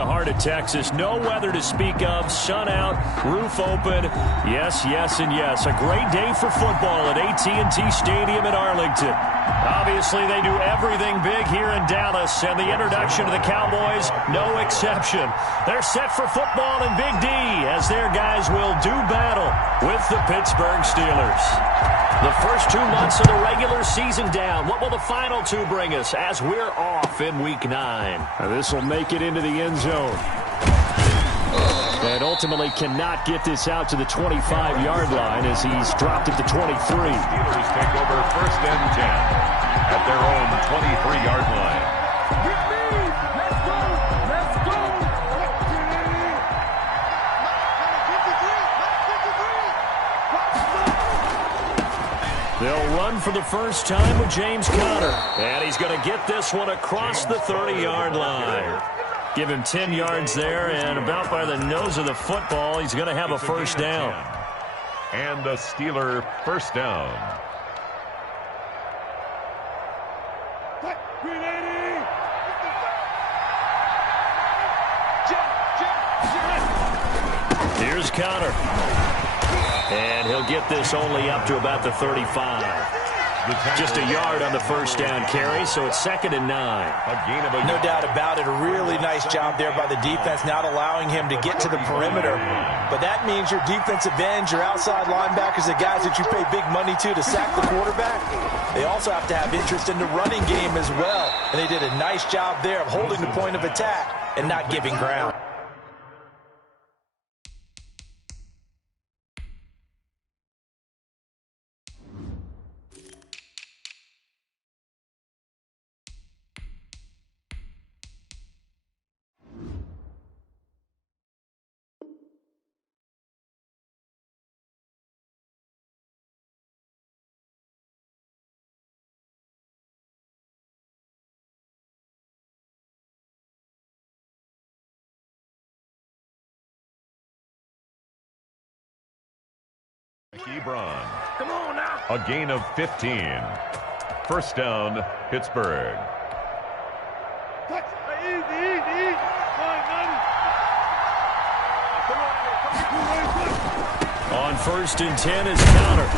The heart of Texas, no weather to speak of, sun out, roof open, yes, yes, and yes. A great day for football at AT&T Stadium in Arlington. Obviously, they do everything big here in Dallas, and the introduction to the Cowboys, no exception. They're set for football in Big D, as their guys will do battle with the Pittsburgh Steelers. The first 2 months of the regular season down. What will the final 2 bring us as we're off in Week 9? This will make it into the end zone. And ultimately cannot get this out to the 25-yard line as he's dropped it to 23. Steelers take over 1st and 10 at their own 23-yard line. They'll run for the first time with James Conner. And he's going to get this one across the 30-yard line. Give him 10 yards there, and about by the nose of the football, he's going to have a first down. And a Steeler first down. Here's Conner. And he'll get this only up to about the 35. Just a yard on the first down carry, so it's 2nd and 9. No doubt about it. A really nice job there by the defense, not allowing him to get to the perimeter. But that means your defensive ends, your outside linebackers, the guys that you pay big money to sack the quarterback, they also have to have interest in the running game as well. And they did a nice job there of holding the point of attack and not giving ground. Ebron. Come on now. A gain of 15. First down, Pittsburgh. On 1st and 10 is Conner.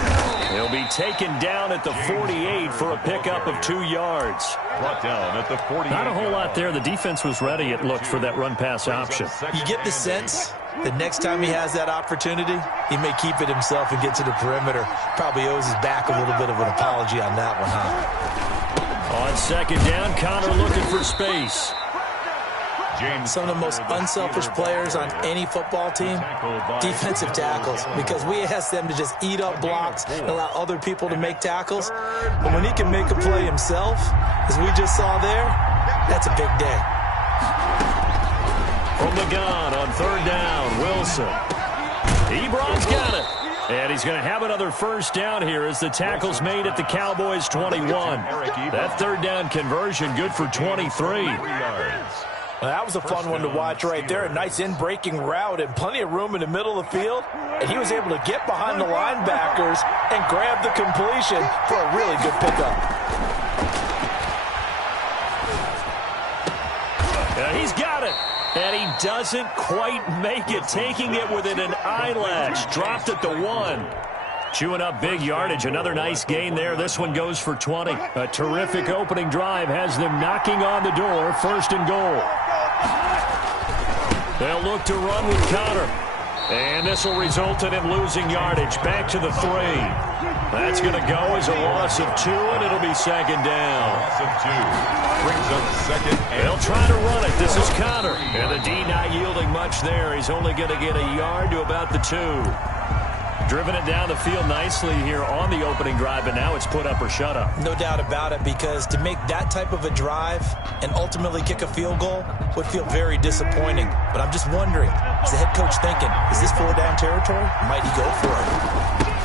He'll be taken down at the 48 for a pickup of 2 yards. Brought down at the 48. Not a whole lot there. The defense was ready, it looked, for that run-pass option. You get the sense that next time he has that opportunity, he may keep it himself and get to the perimeter. Probably owes his back a little bit of an apology on that one, huh? On 2nd down, Conner looking for space. Some of the most unselfish players on any football team, defensive tackles, because we ask them to just eat up blocks and allow other people to make tackles. But when he can make a play himself, as we just saw there, that's a big day. From the gun on 3rd down, Wilson. Ebron's got it. And he's going to have another first down here as the tackle's made at the Cowboys' 21. That 3rd down conversion good for 23. Well, that was a fun one to watch right there. A nice in-breaking route and plenty of room in the middle of the field. And he was able to get behind the linebackers and grab the completion for a really good pickup. He's got it. And he doesn't quite make it, taking it within an eyelash. Dropped at the 1. Chewing up big yardage. Another nice gain there. This one goes for 20. A terrific opening drive has them knocking on the door. 1st and goal. They'll look to run with Conner. And this will result in him losing yardage. Back to the 3. That's going to go as a loss of 2, and it'll be 2nd down. Loss of 2. Brings up 2nd. They'll try to run it. This is Conner. And the D not yielding much there. He's only going to get a yard to about the 2. Driven it down the field nicely here on the opening drive, and now it's put up or shut up. No doubt about it, because to make that type of a drive and ultimately kick a field goal would feel very disappointing. But I'm just wondering, is the head coach thinking, is this 4-down territory? Might he go for it?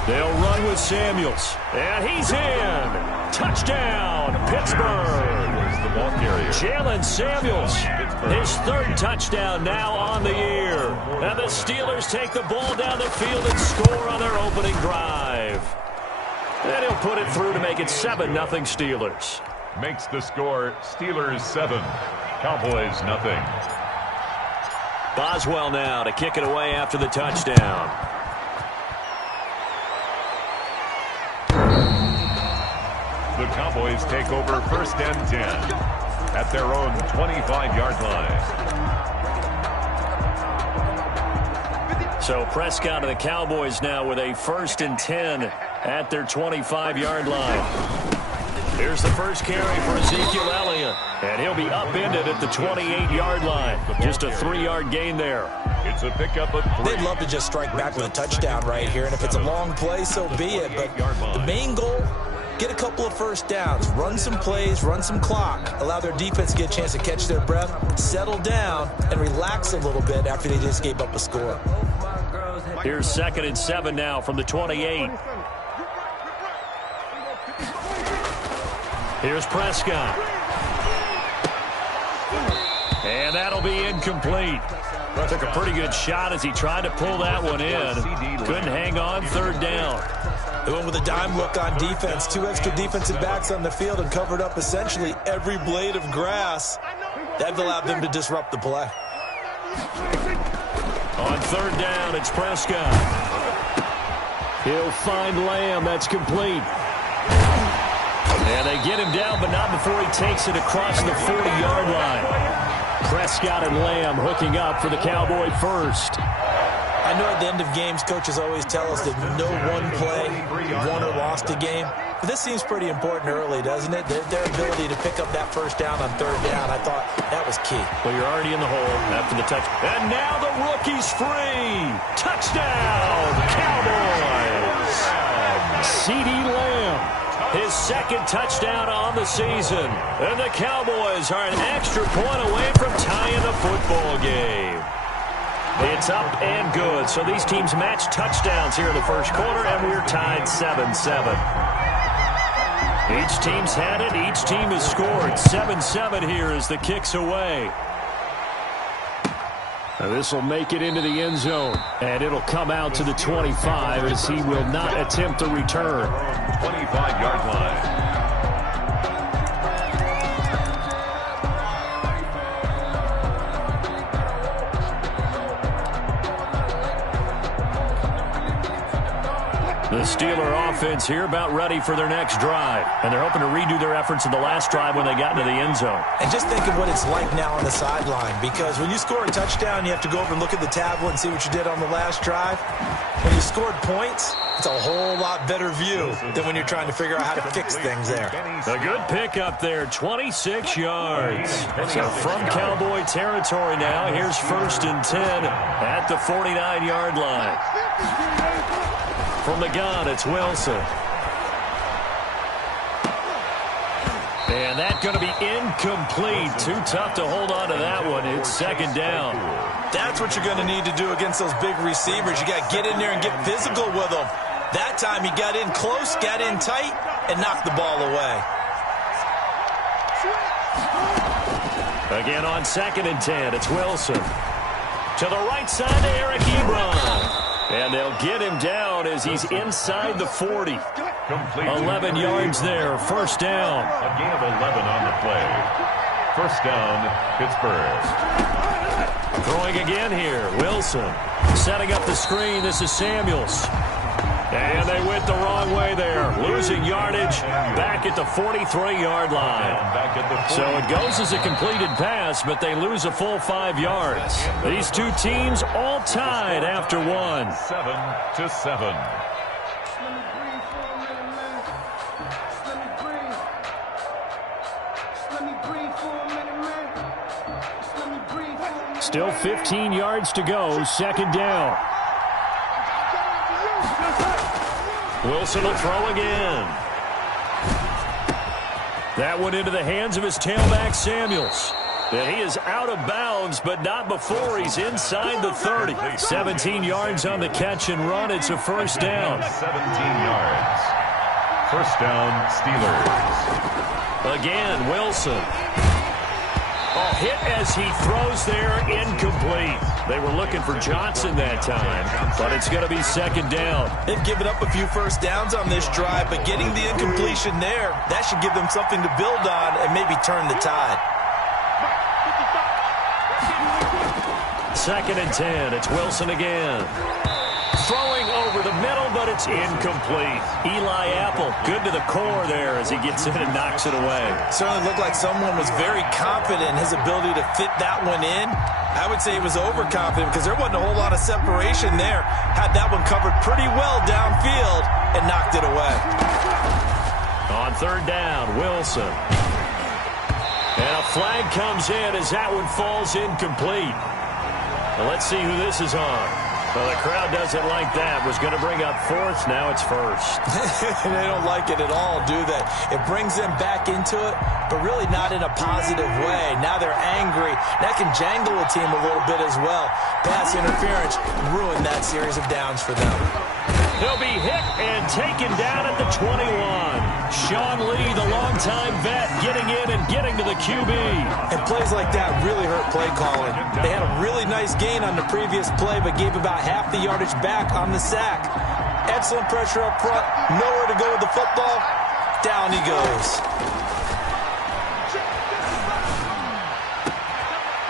They'll run with Samuels, and he's in. Touchdown, Pittsburgh. The ball carrier. Jalen Samuels, his 3rd touchdown now on the year. And the Steelers take the ball down the field and score on their opening drive. And he'll put it through to make it 7-0 Steelers. Makes the score Steelers 7, Cowboys 0. Boswell now to kick it away after the touchdown. The Cowboys take over 1st and 10 at their own 25-yard line. So Prescott and the Cowboys now with a 1st and 10 at their 25-yard line. Here's the first carry for Ezekiel Elliott, and he'll be upended at the 28-yard line. Just a 3-yard gain there. It's a pickup of 3. They'd love to just strike back with a touchdown right here, and if it's a long play, so be it. But the main goal, get a couple of first downs, run some plays, run some clock, allow their defense to get a chance to catch their breath, settle down, and relax a little bit after they just gave up a score. Here's 2nd and 7 now from the 28. Here's Prescott. And that'll be incomplete. Took a pretty good shot as he tried to pull that one in. Couldn't hang on, 3rd down. They went with a dime look on defense. 2 extra defensive backs on the field and covered up essentially every blade of grass. That allowed them to disrupt the play. On 3rd down, it's Prescott. He'll find Lamb. That's complete. And they get him down, but not before he takes it across the 40-yard line. Prescott and Lamb hooking up for the Cowboy first. I know at the end of games, coaches always tell us that no one play won or lost a game. But this seems pretty important early, doesn't it? Their ability to pick up that first down on 3rd down, I thought that was key. Well, you're already in the hole after the touch. And now the rookie's free. Touchdown, Cowboys. CeeDee Lamb. His 2nd touchdown on the season. And the Cowboys are an extra point away from tying the football game. It's up and good. So these teams match touchdowns here in the first quarter, and we're tied 7-7. Each team's had it. Each team has scored. 7-7 here as the kick's away. Now this will make it into the end zone, and it'll come out to the 25 as he will not attempt to return. 25-yard line. The Steeler offense here about ready for their next drive. And they're hoping to redo their efforts in the last drive when they got into the end zone. And just think of what it's like now on the sideline, because when you score a touchdown, you have to go over and look at the tablet and see what you did on the last drive. When you scored points, it's a whole lot better view than when you're trying to figure out how to fix things there. A good pickup there, 26 yards. So from Cowboy territory now, here's 1st and 10 at the 49-yard line. From the gun, it's Wilson. And that's going to be incomplete. Too tough to hold on to that one. It's 2nd down. That's what you're going to need to do against those big receivers. You got to get in there and get physical with them. That time he got in close, got in tight, and knocked the ball away. Again on 2nd and 10, it's Wilson. To the right side to Eric Ebron. And they'll get him down as he's inside the 40. 11 yards there, 1st down. A gain of 11 on the play. 1st down, Pittsburgh. Throwing again here, Wilson. Setting up the screen, this is Samuels. And they went the wrong way there. Losing yardage back at the 43-yard line. So it goes as a completed pass, but they lose a full 5 yards. These two teams all tied after one. 7-7. Still 15 yards to go, 2nd down. Wilson will throw again. That one into the hands of his tailback, Samuels. And he is out of bounds, but not before he's inside the 30. 17 yards on the catch and run. It's a 1st down. 17 yards. 1st down, Steelers. Again, Wilson. Oh, hit as he throws there, incomplete. They were looking for Johnson that time, but it's going to be 2nd down. They've given up a few first downs on this drive, but getting the incompletion there, that should give them something to build on and maybe turn the tide. 2nd and 10. It's Wilson again. Throwing over the middle, but it's incomplete. Eli Apple, good to the core there as he gets in and knocks it away. Certainly looked like someone was very confident in his ability to fit that one in. I would say he was overconfident because there wasn't a whole lot of separation there. Had that one covered pretty well downfield and knocked it away. On 3rd down, Wilson. And a flag comes in as that one falls incomplete. Well, let's see who this is on. Well, the crowd doesn't like that. Was going to bring up 4th. Now it's 1st. They don't like it at all, do they? It brings them back into it, but really not in a positive way. Now they're angry. That can jangle a team a little bit as well. Pass interference ruined that series of downs for them. He'll be hit and taken down at the 21. Sean Lee, the longtime vet, getting in and getting to the QB. And plays like that really hurt play calling. They had a really nice gain on the previous play, but gave about half the yardage back on the sack. Excellent pressure up front. Nowhere to go with the football. Down he goes.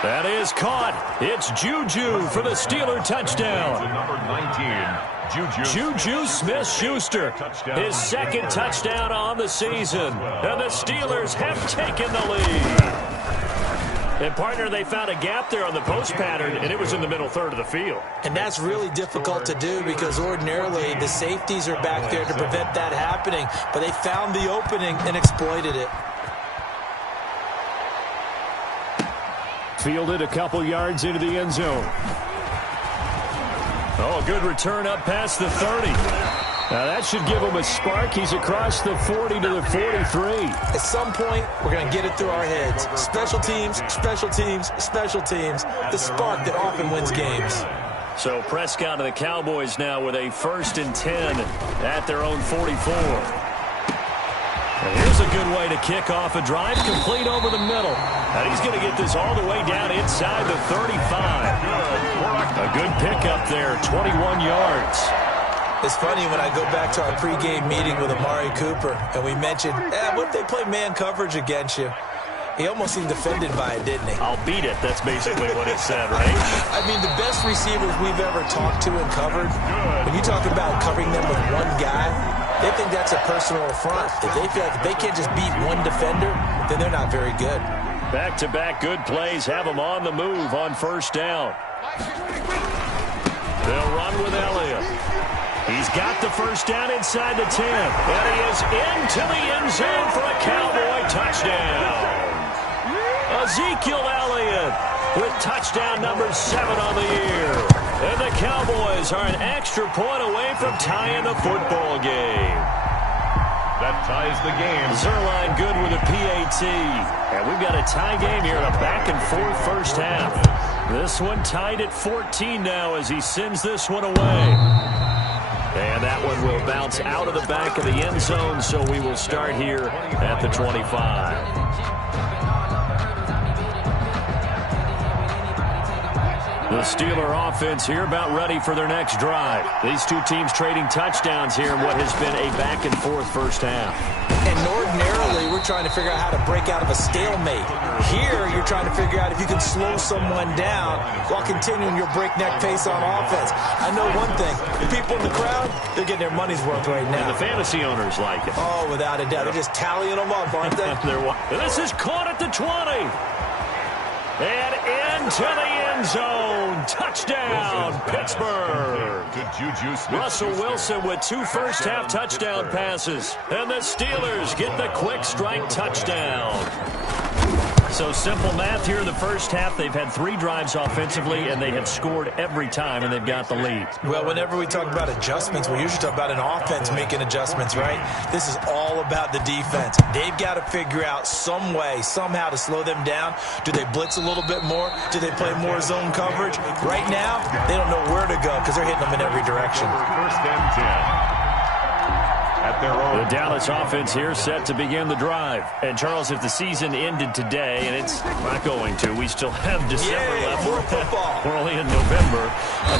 That is caught. It's Juju for the Steeler touchdown. Number 19. Juju Smith-Schuster, his 2nd touchdown on the season. And the Steelers have taken the lead. And, partner, they found a gap there on the post pattern, and it was in the middle 3rd of the field. And that's really difficult to do because ordinarily the safeties are back there to prevent that happening. But they found the opening and exploited it. Fielded a couple yards into the end zone. Oh, good return up past the 30. Now that should give him a spark. He's across the 40 to the 43. At some point, we're going to get it through our heads. Special teams, special teams, special teams. The spark that often wins games. So Prescott and the Cowboys now with a 1st and 10 at their own 44. And here's a good way to kick off a drive, complete over the middle. And he's going to get this all the way down inside the 35. A good pickup there, 21 yards. It's funny when I go back to our pregame meeting with Amari Cooper, and we mentioned, what if they play man coverage against you? He almost seemed offended by it, didn't he? I'll beat it. That's basically what he said, right? I mean, the best receivers we've ever talked to and covered, when you talk about covering them with one guy, they think that's a personal affront. If they feel like if they can't just beat one defender, then they're not very good. Back-to-back good plays have them on the move on 1st down. They'll run with Elliott. He's got the 1st down inside the 10. And he is into the end zone for a Cowboy touchdown. Ezekiel Elliott with touchdown number 7 on the year. And the Cowboys are an extra point away from tying the football game. That ties the game. Zerline good with a PAT. And we've got a tie game here in a back-and-forth 1st half. This one tied at 14 now as he sends this one away. And that one will bounce out of the back of the end zone, so we will start here at the 25. The Steeler offense here about ready for their next drive. These two teams trading touchdowns here in what has been a back-and-forth 1st half. And ordinarily, we're trying to figure out how to break out of a stalemate. Here, you're trying to figure out if you can slow someone down while continuing your breakneck pace on offense. I know one thing. The people in the crowd, they're getting their money's worth right now. And the fantasy owners like it. Oh, without a doubt. They're just tallying them up, aren't they? This is caught at the 20. And into the end zone. Touchdown, Pittsburgh. Russell Wilson with 2 first-half touchdown passes. And the Steelers get the quick strike touchdown. So simple math here in the 1st half. They've had 3 drives offensively, and they have scored every time, and they've got the lead. Well, whenever we talk about adjustments, we usually talk about an offense making adjustments, right? This is all about the defense. They've got to figure out some way, somehow to slow them down. Do they blitz a little bit more? Do they play more zone coverage? Right now, they don't know where to go because they're hitting them in every direction. 1st and 10. at their own. The Dallas offense here set to begin the drive. And, Charles, if the season ended today, and it's not going to, we still have December left. More football. We're only in November.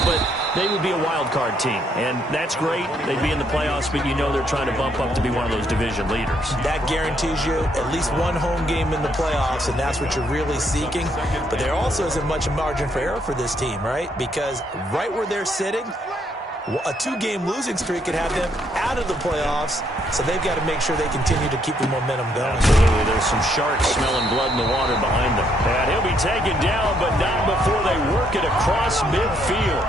But they would be a wild card team, and that's great. They'd be in the playoffs, but you know they're trying to bump up to be one of those division leaders. That guarantees you at least one home game in the playoffs, and that's what you're really seeking. But there also isn't much margin for error for this team, right? Because right where they're sitting, a 2-game losing streak could have them out of the playoffs, so they've got to make sure they continue to keep the momentum going. Absolutely. There's some sharks smelling blood in the water behind them. And he'll be taken down, but not before they work it across midfield.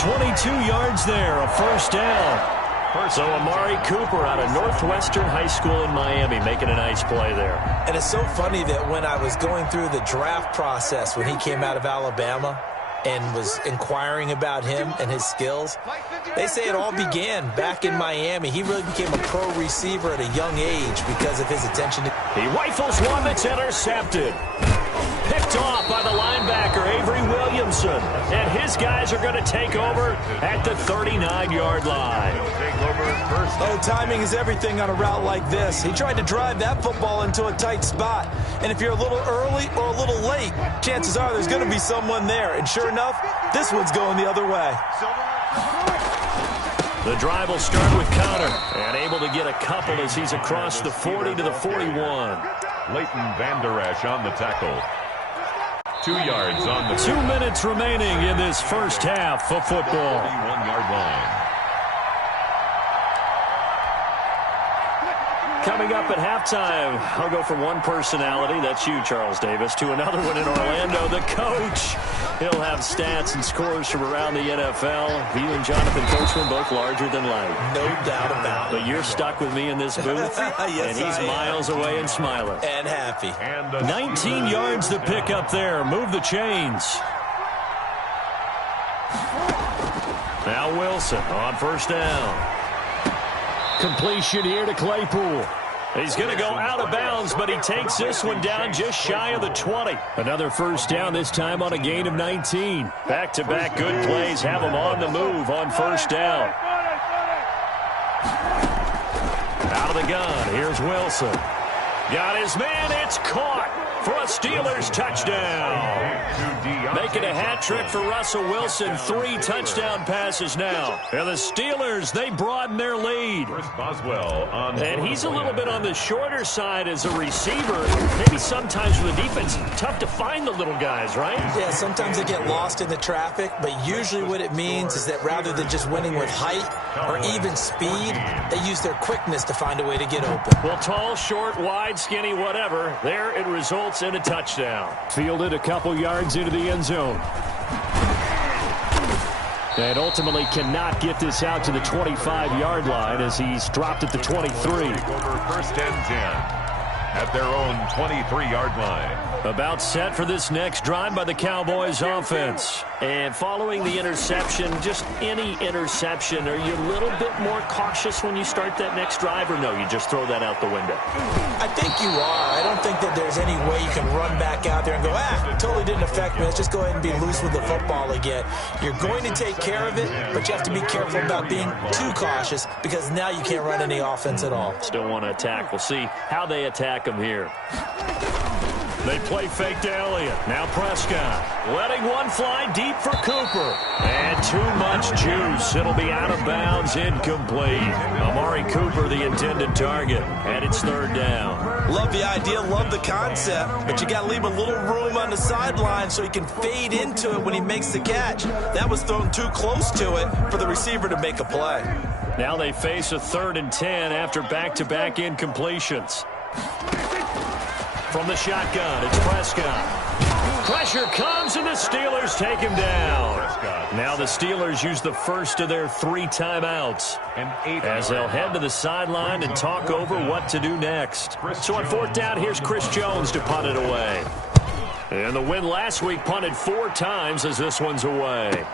22 yards there, a first down. So Amari Cooper out of Northwestern High School in Miami making a nice play there. And it's so funny that when I was going through the draft process when he came out of Alabama and was inquiring about him and his skills, they say it all began back in Miami. He really became a pro receiver at a young age because of his attention to... He rifles one that's intercepted. Picked off by the linebacker, Avery Williamson. And his guys are going to take over at the 39-yard line. Oh, timing is everything on a route like this. He tried to drive that football into a tight spot. And if you're a little early or a little late, chances are there's going to be someone there. And sure enough, this one's going the other way. The drive will start with Connor. And able to get a couple as he's across the 40 to the 41. Leighton Vander Esch on the tackle. 2 yards on the... 2 minutes remaining in this first half of football. 31-yard line. Coming up at halftime, I'll go from one personality, that's you, Charles Davis, to another one in Orlando, the coach. He'll have stats and scores from around the NFL. You and Jonathan Coachman both larger than life. No doubt about it. But you're stuck with me in this booth, yes, and he's miles away and smiling. And happy. 19 yards to pick up there. Move the chains. Now Wilson on first down. Completion here to Claypool. He's going to go out of bounds, but he takes this one down just shy of the 20. Another first down, this time on a gain of 19. Back-to-back good plays have him on the move on first down. Out of the gun, here's Wilson. Got his man, it's caught for a Steelers touchdown. Making a hat trick for Russell Wilson. 3 touchdown passes now. And the Steelers, they broaden their lead. And he's a little bit on the shorter side as a receiver. Maybe sometimes for the defense, tough to find the little guys, right? Yeah, sometimes they get lost in the traffic, but usually what it means is that rather than just winning with height or even speed, they use their quickness to find a way to get open. Well, tall, short, wide, skinny, whatever, there it results in a touchdown. Fielded a couple yards into the end zone. And ultimately cannot get this out to the 25-yard line as he's dropped at the 23. First and 10 at their own 23-yard line. About set for this next drive by the Cowboys offense. And following the interception, just any interception, are you a little bit more cautious when you start that next drive, or no, you just throw that out the window? I think you are. I don't think that there's any way you can run back out there and go, it totally didn't affect me. Let's just go ahead and be loose with the football again. You're going to take care of it, but you have to be careful about being too cautious because now you can't run any offense at all. Still want to attack. We'll see how they attack them here. They play fake to Elliott. Now Prescott. Letting one fly deep for Cooper. And too much juice. It'll be out of bounds, incomplete. Amari Cooper, the intended target. And it's third down. Love the idea, love the concept, but you got to leave a little room on the sideline so he can fade into it when he makes the catch. That was thrown too close to it for the receiver to make a play. Now they face a 3rd and 10 after back-to-back incompletions. From the shotgun, it's Prescott. Pressure comes, and the Steelers take him down. Now the Steelers use the first of their 3 timeouts as they'll head to the sideline and talk over what to do next. So on 4th down, here's Chris Jones to punt it away. And the win last week punted 4 times as this one's away.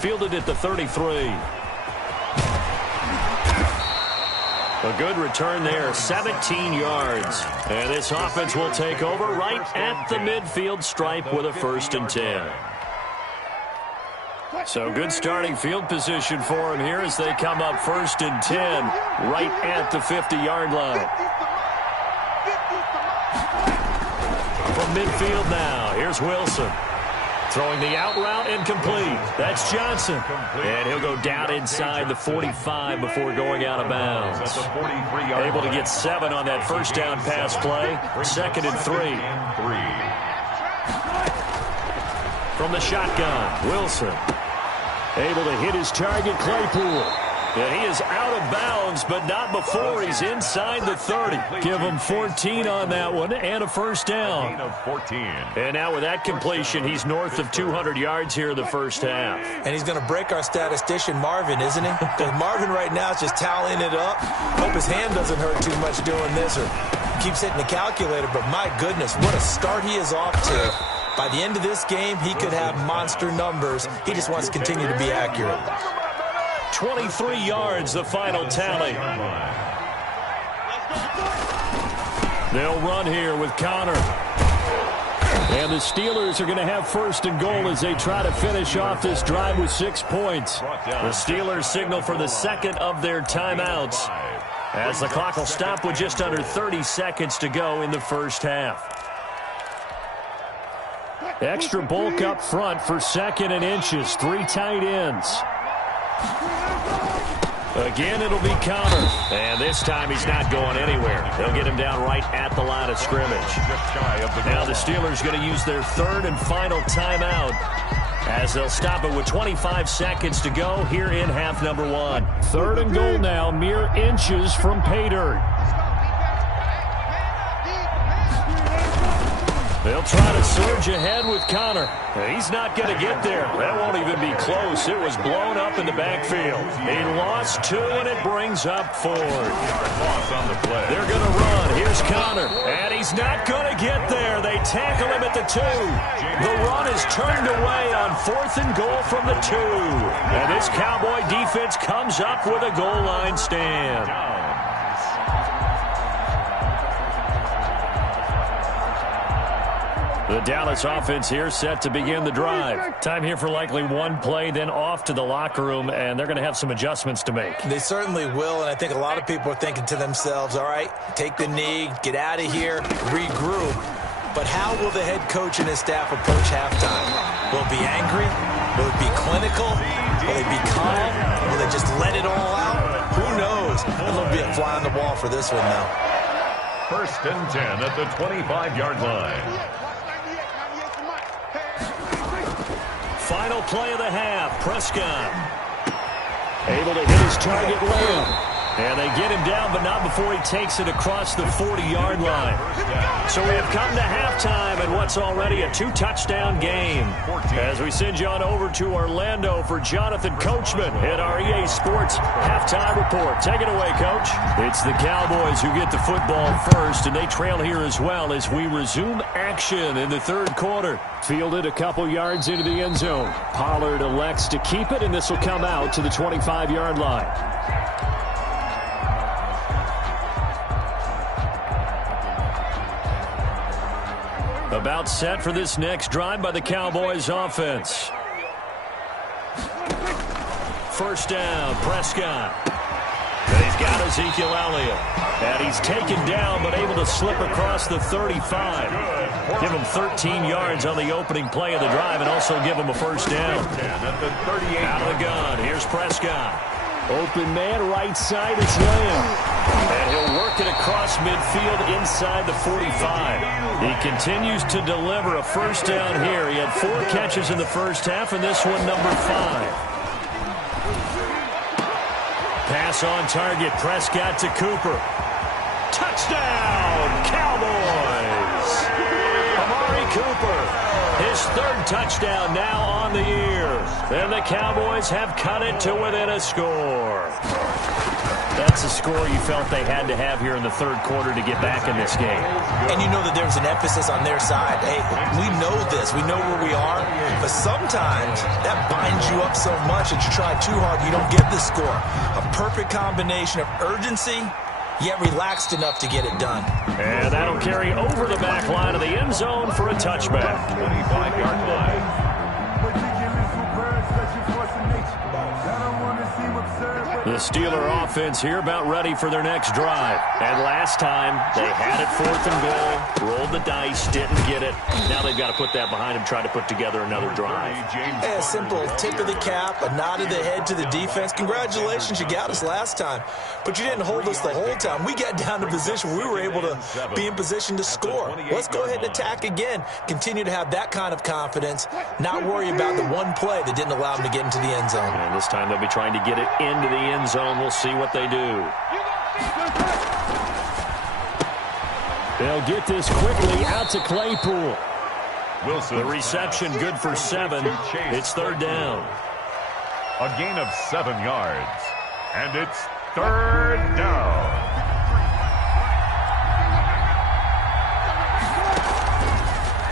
Fielded at the 33. A good return there, 17 yards. And this offense will take over right at the midfield stripe with a 1st and 10. So good starting field position for him here as they come up 1st and 10 right at the 50-yard line. From midfield now, here's Wilson. Throwing the out route incomplete. That's Johnson. And he'll go down inside the 45 before going out of bounds. Able to get 7 on that first down pass play. 2nd and 3. From the shotgun, Wilson. Able to hit his target, Claypool. And he is out of bounds, but not before he's inside the 30. Give him 14 on that one and a first down. And now with that completion, he's north of 200 yards here in the first half. And he's going to break our statistician, Marvin, isn't he? Because Marvin right now is just tallying it up. Hope his hand doesn't hurt too much doing this or keeps hitting the calculator. But my goodness, what a start he is off to. By the end of this game, he could have monster numbers. He just wants to continue to be accurate. 23 yards, the final tally. They'll run here with Connor. And the Steelers are going to have 1st and goal as they try to finish off this drive with 6 points. The Steelers signal for the 2nd of their timeouts as the clock will stop with just under 30 seconds to go in the first half. Extra bulk up front for 2nd and inches. 3 tight ends. Again, it'll be Connor. And this time he's not going anywhere. They'll get him down right at the line of scrimmage. Now the Steelers going to use their 3rd and final timeout as they'll stop it with 25 seconds to go here in half number 1. 3rd and goal now, mere inches from pay dirt. They'll try to surge ahead with Connor. He's not going to get there. That won't even be close. It was blown up in the backfield. He lost 2, and it brings up 4. They're going to run. Here's Connor, and he's not going to get there. They tackle him at the 2. The run is turned away on 4th and goal from the 2. And this Cowboy defense comes up with a goal line stand. The Dallas offense here set to begin the drive. Time here for likely one play, then off to the locker room, and they're going to have some adjustments to make. They certainly will, and I think a lot of people are thinking to themselves, all right, take the knee, get out of here, regroup. But how will the head coach and his staff approach halftime? Will it be angry? Will it be clinical? Will it be calm? Will they just let it all out? Who knows? It'll be a fly on the wall for this one now. 1st and 10 at the 25-yard line. Final play of the half, Prescott. Able to hit his target, Lamb. And they get him down, but not before he takes it across the 40-yard line. So we have come to halftime in what's already a 2-touchdown game. As we send you on over to Orlando for Jonathan Coachman at our EA Sports Halftime Report. Take it away, Coach. It's the Cowboys who get the football first, and they trail here as well as we resume action in the 3rd quarter. Fielded a couple yards into the end zone. Pollard elects to keep it, and this will come out to the 25-yard line. About set for this next drive by the Cowboys offense. 1st down, Prescott. And he's got Ezekiel Elliott. And he's taken down but able to slip across the 35. Give him 13 yards on the opening play of the drive and also give him a first down. Out of the gun, here's Prescott. Open man, right side, it's Lamb. And he'll work it across midfield inside the 45. He continues to deliver a first down here. He had 4 catches in the first half, and this one number 5. Pass on target, Prescott to Cooper. Touchdown, Cowboys! Amari Cooper. His 3rd touchdown now on the year. And the Cowboys have cut it to within a score. That's a score you felt they had to have here in the 3rd quarter to get back in this game. And you know that there's an emphasis on their side. Hey, we know this. We know where we are. But sometimes that binds you up so much that you try too hard, you don't get the score. A perfect combination of urgency, yet relaxed enough to get it done. And that'll carry over the back line of the end zone for a touchback. 25-yard line. The Steeler offense here about ready for their next drive. And last time, they had it 4th and goal, rolled the dice, didn't get it. Now they've got to put that behind them, try to put together another drive. Hey, a simple tip of the cap, a nod of the head to the defense. Congratulations, you got us last time. But you didn't hold us the whole time. We got down to position where we were able to be in position to score. Let's go ahead and attack again. Continue to have that kind of confidence, not worry about the one play that didn't allow them to get into the end zone. And this time they'll be trying to get it into the end zone. We'll see what they do. They'll get this quickly out to Claypool. Wilson. The reception good for 7. It's 3rd down. A gain of 7 yards. And it's 3rd down.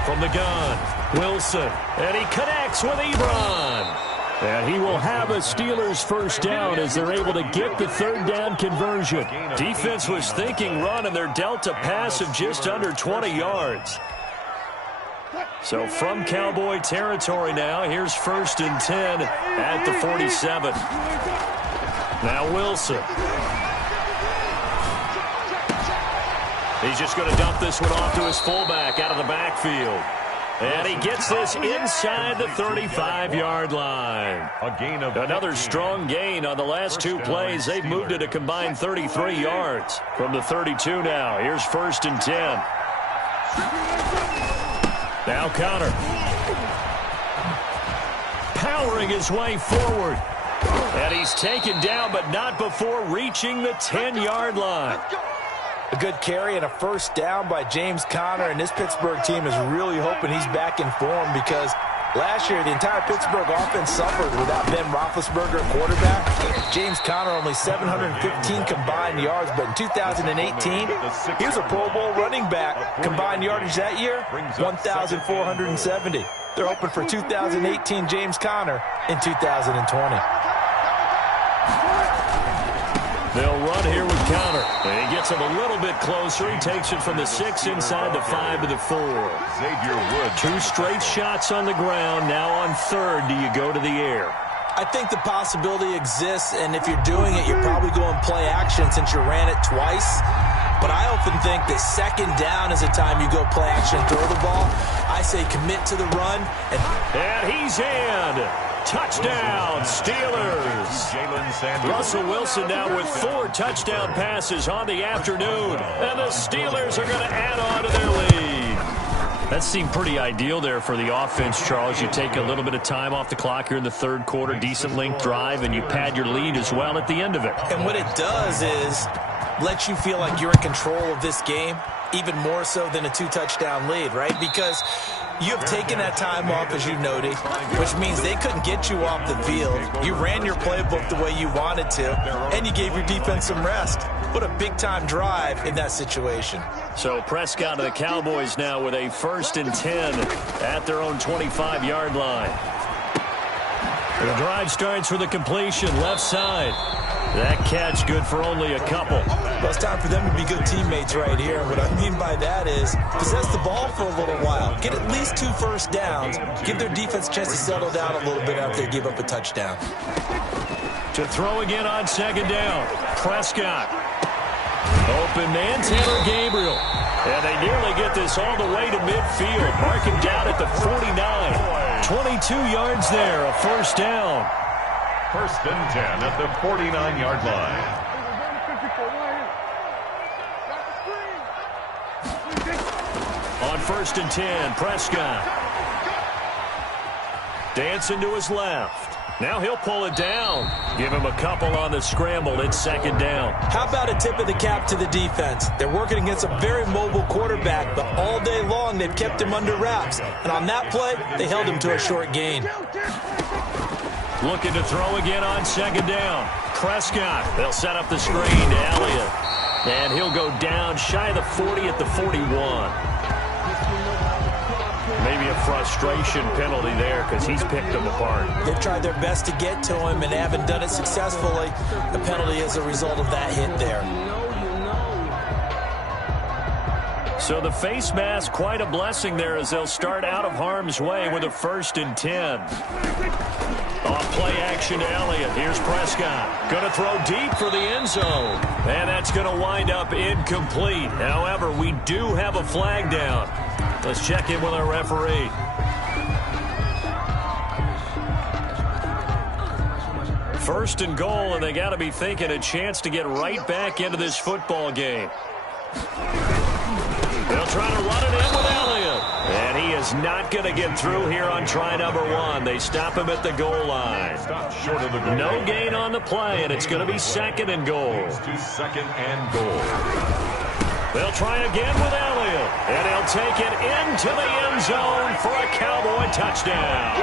From the gun, Wilson. And he connects with Ebron. And he will have a Steelers first down as they're able to get the 3rd down conversion. Defense was thinking run, and they're dealt a pass of just under 20 yards. So from Cowboy territory now, here's 1st and 10 at the 47. Now Wilson. He's just going to dump this one off to his fullback out of the backfield. And he gets this inside the 35-yard line. Another strong gain on the last 2 plays. They've moved it a combined 33 yards. From the 32 now, here's 1st and 10. Now Connor. Powering his way forward. And he's taken down, but not before reaching the 10-yard line. A good carry and a first down by James Conner, and this Pittsburgh team is really hoping he's back in form because last year the entire Pittsburgh offense suffered without Ben Roethlisberger at quarterback. James Conner only 715 combined yards, but in 2018, he was a Pro Bowl running back. Combined yardage that year, 1,470. They're hoping for 2018 James Conner in 2020. They'll run here with Conner. And he gets him a little bit closer. He takes it from the 6 inside the 5 to the 4. Xavier Woods. 2 straight shots on the ground. Now on 3rd, do you go to the air? I think the possibility exists, and if you're doing it, you're probably going play action since you ran it twice. But I often think that 2nd down is a time you go play action and throw the ball. I say commit to the run. And he's in. Touchdown, Steelers. Russell Wilson now with 4 touchdown passes on the afternoon. And the Steelers are going to add on to their lead. That seemed pretty ideal there for the offense, Charles. You take a little bit of time off the clock here in the 3rd quarter, decent length drive, and you pad your lead as well at the end of it. And what it does is let you feel like you're in control of this game, even more so than a 2-touchdown lead, right? Because you have taken that time off, as you noted, which means they couldn't get you off the field. You ran your playbook the way you wanted to, and you gave your defense some rest. What a big-time drive in that situation. So Prescott of the Cowboys now with a 1st and 10 at their own 25-yard line. The drive starts with a completion, left side. That catch good for only a couple. Well, it's time for them to be good teammates right here. And what I mean by that is possess the ball for a little while. Get at least 2 first downs. Give their defense a chance to settle down a little bit after they give up a touchdown. To throw again on 2nd down. Prescott. Open man, Taylor Gabriel. And they nearly get this all the way to midfield. Mark him down at the 49. 22 yards there, a first down. 1st and 10 at the 49-yard line. On 1st and 10, Prescott. Dancing to his left. Now he'll pull it down. Give him a couple on the scramble. It's 2nd down. How about a tip of the cap to the defense? They're working against a very mobile quarterback, but all day long they've kept him under wraps. And on that play, they held him to a short gain. Looking to throw again on 2nd down. Prescott. They'll set up the screen to Elliott. And he'll go down shy of the 40 at the 41. Maybe a frustration penalty there because he's picked them apart. They've tried their best to get to him and haven't done it successfully. The penalty is a result of that hit there. So the face mask, quite a blessing there as they'll start out of harm's way with a 1st and 10. Off play action to Elliott. Here's Prescott. Going to throw deep for the end zone. And that's going to wind up incomplete. However, we do have a flag down. Let's check in with our referee. First and goal, and they got to be thinking a chance to get right back into this football game. They'll try to run it in with Elliott. And he is not going to get through here on try number 1. They stop him at the goal line. No gain on the play, and it's going to be 2nd and goal. Second and goal. They'll try again with Elliott. And he'll take it into the end zone for a Cowboy touchdown.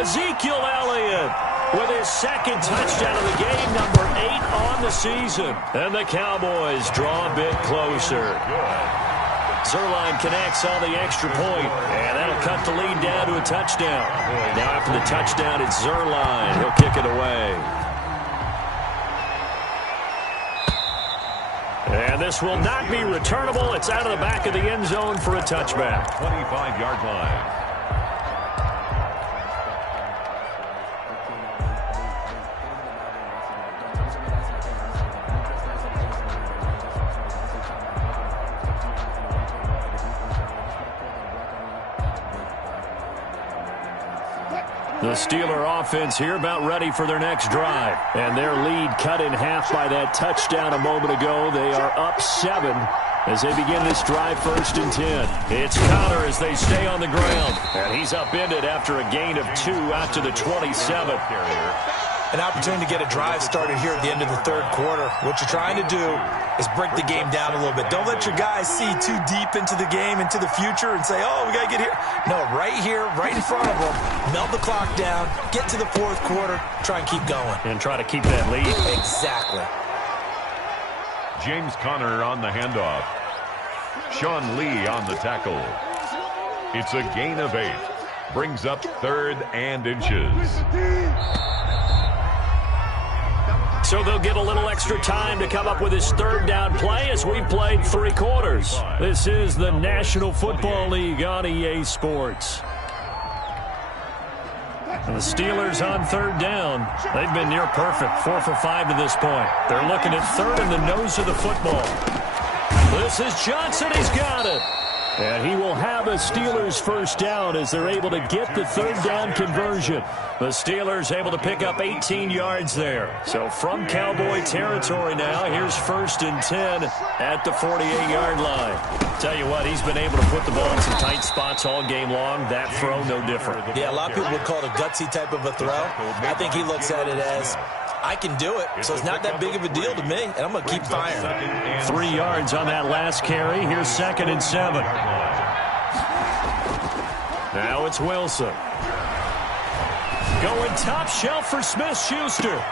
Ezekiel Elliott with his 2nd touchdown of the game, number 8 on the season. And the Cowboys draw a bit closer. Zerline connects on the extra point, and that'll cut the lead down to a touchdown. Now after the touchdown, it's Zerline. He'll kick it away. And this will not be returnable. It's out of the back of the end zone for a touchback. 25-yard line. The Steeler offense here about ready for their next drive. And their lead cut in half by that touchdown a moment ago. They are up 7 as they begin this drive, 1st and 10. It's Connor as they stay on the ground. And he's upended after a gain of 2 out to the 27. An opportunity to get a drive started here at the end of the 3rd quarter. What you're trying to do is break the game down a little bit. Don't let your guys see too deep into the game, into the future, and say, oh, we got to get here. No, right here, right in front of them, melt the clock down, get to the 4th quarter, try and keep going. And try to keep that lead. Exactly. James Conner on the handoff. Sean Lee on the tackle. It's a gain of 8. Brings up 3rd and inches. So they'll get a little extra time to come up with his 3rd down play as we played 3 quarters. This is the National Football League on EA Sports. And the Steelers on 3rd down. They've been near perfect, 4 for 5 to this point. They're looking at 3rd in the nose of the football. This is Johnson. He's got it. And he will have a Steelers 1st down as they're able to get the 3rd down conversion. The Steelers able to pick up 18 yards there. So from Cowboy territory now, here's 1st and 10 at the 48-yard line. Tell you what, he's been able to put the ball in some tight spots all game long. That throw, no different. Yeah, a lot of people would call it a gutsy type of a throw. I think he looks at it as, I can do it, so it's not that big of a deal to me, and I'm going to keep firing. 3 yards on that last carry. Here's 2nd and 7. Now it's Wilson. Going top shelf for Smith-Schuster.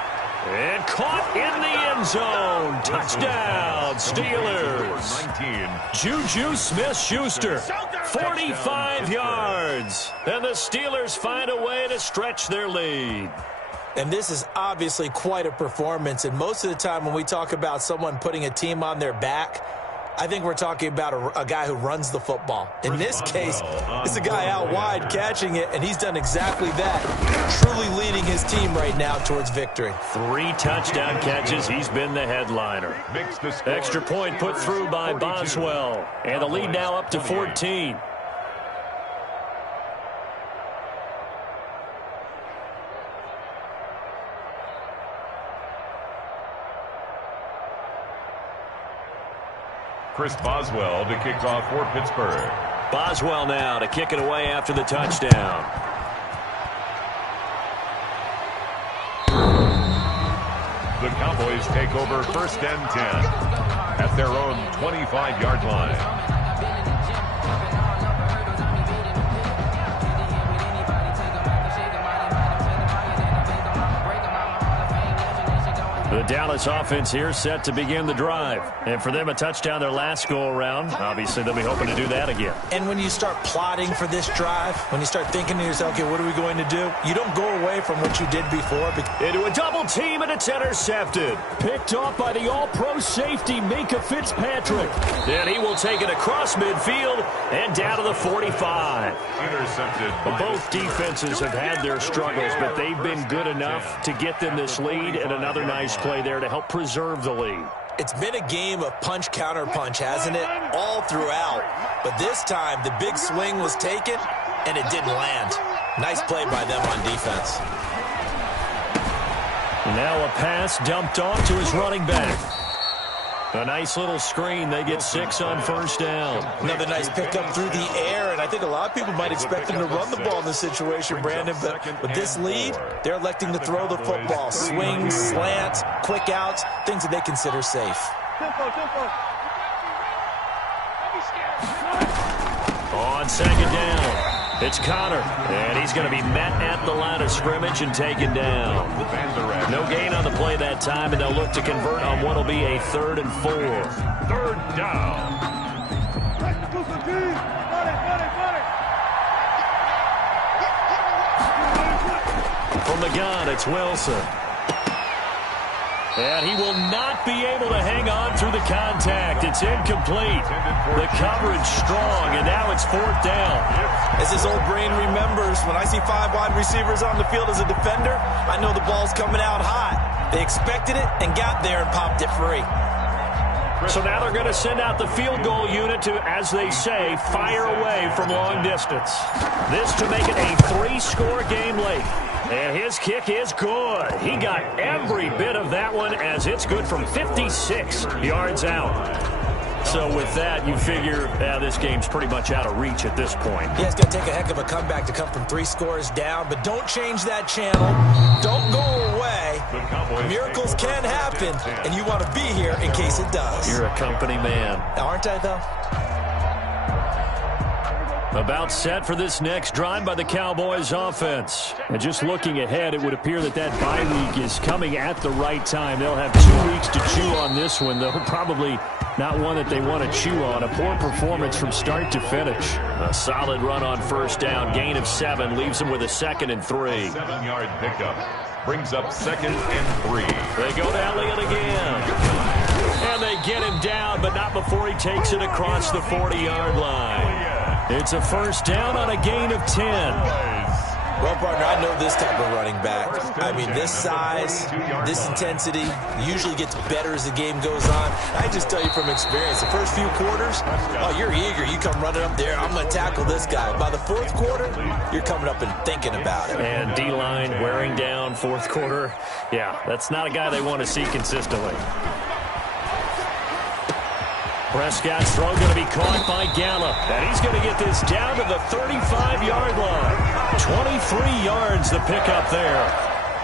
And caught in the end zone. Touchdown, Steelers. Juju Smith-Schuster, 45 yards. And the Steelers find a way to stretch their lead. And this is obviously quite a performance. And most of the time when we talk about someone putting a team on their back, I think we're talking about a guy who runs the football. In this case, it's a guy out wide catching it, and he's done exactly that, truly leading his team right now towards victory. 3 touchdown catches. He's been the headliner. Extra point put through by Boswell. And the lead now up to 14. Chris Boswell to kick off for Pittsburgh. Boswell now to kick it away after the touchdown. The Cowboys take over 1st and 10 at their own 25-yard line. The Dallas offense here set to begin the drive. And for them, a touchdown their last go-around. Obviously, they'll be hoping to do that again. And when you start plotting for this drive, when you start thinking to yourself, okay, what are we going to do? You don't go away from what you did before. Into a double team, and it's intercepted. Picked off by the all-pro safety, Minka Fitzpatrick. And he will take it across midfield and down to the 45. Intercepted. Both defenses have had their struggles, but they've been good enough to get them this lead, and another nice play there to help preserve the lead. It's been a game of punch-counter-punch, hasn't it? All throughout. But this time, the big swing was taken, and it didn't land. Nice play by them on defense. Now a pass dumped off to his running back. A nice little screen. They get 6 on first down. Another nice pickup through the air, and I think a lot of people might expect them to run the ball in this situation, Brandon, but with this lead, they're electing to throw the football. Swings, slants, quick outs, things that they consider safe. On second down, it's Connor, and he's going to be met at the line of scrimmage and taken down. No gain on the play that time, and they'll look to convert on what will be a 3rd and 4. Third down. From the gun, it's Wilson. And he will not be able to hang on through the contact. It's incomplete. The coverage strong, and now it's 4th down. As his old brain remembers, when I see 5 wide receivers on the field as a defender, I know the ball's coming out hot. They expected it and got there and popped it free. So now they're going to send out the field goal unit to, as they say, fire away from long distance. This to make it a 3-score game late. And his kick is good. He got every bit of that one, as it's good from 56 yards out. So with that, you figure this game's pretty much out of reach at this point. Yeah, it's going to take a heck of a comeback to come from 3 scores down, but don't change that channel. Don't go away. Miracles can happen, and you want to be here in case it does. You're a company man. Aren't I, though? About set for this next drive by the Cowboys offense. And just looking ahead, it would appear that bye week is coming at the right time. They'll have 2 weeks to chew on this one, though probably not one that they want to chew on. A poor performance from start to finish. A solid run on first down. Gain of 7 leaves them with a 2nd and 3. 7-yard pickup brings up 2nd and 3. They go to Elliott again. And they get him down, but not before he takes it across the 40-yard line. It's a first down on a gain of 10. Well, partner, I know this type of running back. I mean, this size, this intensity usually gets better as the game goes on. I just tell you from experience, the first few quarters, oh, you're eager. You come running up there, I'm going to tackle this guy. By the 4th quarter, you're coming up and thinking about it. And D-line wearing down 4th quarter. Yeah, that's not a guy they want to see consistently. Prescott's throw going to be caught by Gallup. And he's going to get this down to the 35-yard line. 23 yards the pickup there.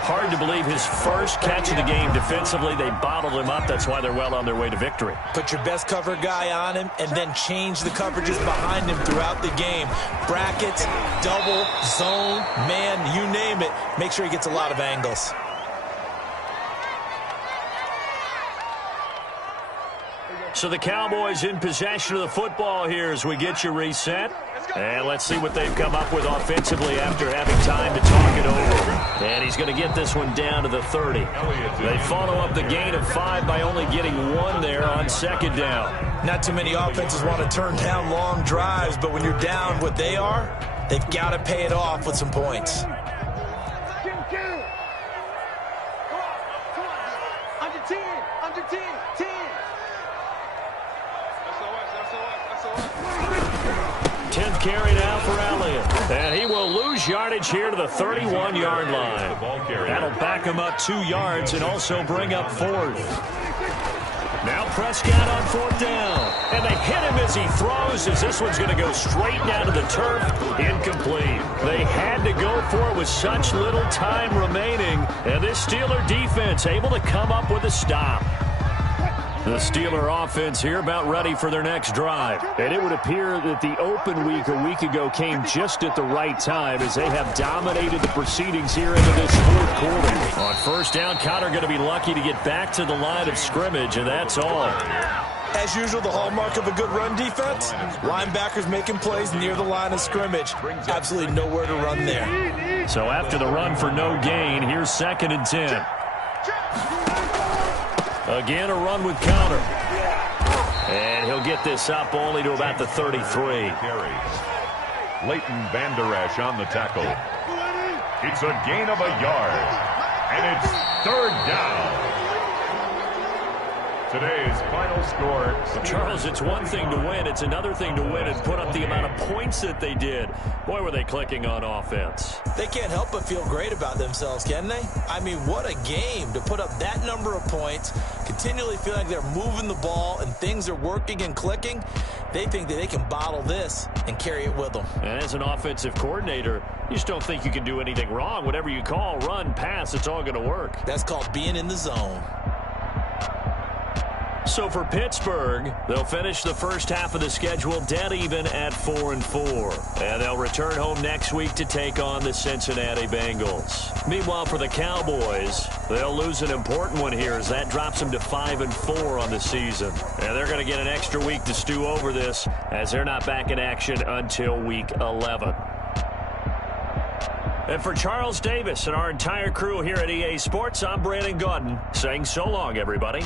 Hard to believe his first catch of the game defensively. They bottled him up. That's why they're well on their way to victory. Put your best cover guy on him and then change the coverages behind him throughout the game. Brackets, double, zone, man, you name it. Make sure he gets a lot of angles. So the Cowboys in possession of the football here as we get you reset. And let's see what they've come up with offensively after having time to talk it over. And he's going to get this one down to the 30. They follow up the gain of 5 by only getting 1 there on second down. Not too many offenses want to turn down long drives, but when you're down what they are, they've got to pay it off with some points. Under 10, 10. 10th carry now for Elliott. And he will lose yardage here to the 31-yard line. That'll back him up 2 yards and also bring up 4th. Now Prescott on 4th down. And they hit him as he throws, as this one's going to go straight down to the turf. Incomplete. They had to go for it with such little time remaining. And this Steeler defense able to come up with a stop. The Steeler offense here about ready for their next drive. And it would appear that the open week a week ago came just at the right time as they have dominated the proceedings here into this fourth quarter. On first down, Connor going to be lucky to get back to the line of scrimmage, and that's all. As usual, the hallmark of a good run defense, linebackers making plays near the line of scrimmage. Absolutely nowhere to run there. So after the run for no gain, here's 2nd and 10. Again, a run with Connor. And he'll get this up only to about the 33. Leighton Vander Esch on the tackle. It's a gain of a yard. And it's 3rd down. Today's final score. Charles, it's one thing to win. It's another thing to win and put up the amount of points that they did. Boy, were they clicking on offense. They can't help but feel great about themselves, can they? I mean, what a game to put up that number of points, continually feel like they're moving the ball and things are working and clicking. They think that they can bottle this and carry it with them. And as an offensive coordinator, you just don't think you can do anything wrong. Whatever you call, run, pass, it's all going to work. That's called being in the zone. So for Pittsburgh, they'll finish the first half of the schedule dead even at 4-4. And they'll return home next week to take on the Cincinnati Bengals. Meanwhile, for the Cowboys, they'll lose an important one here as that drops them to 5-4 on the season. And they're going to get an extra week to stew over this as they're not back in action until week 11. And for Charles Davis and our entire crew here at EA Sports, I'm Brandon Gaudin saying so long, everybody.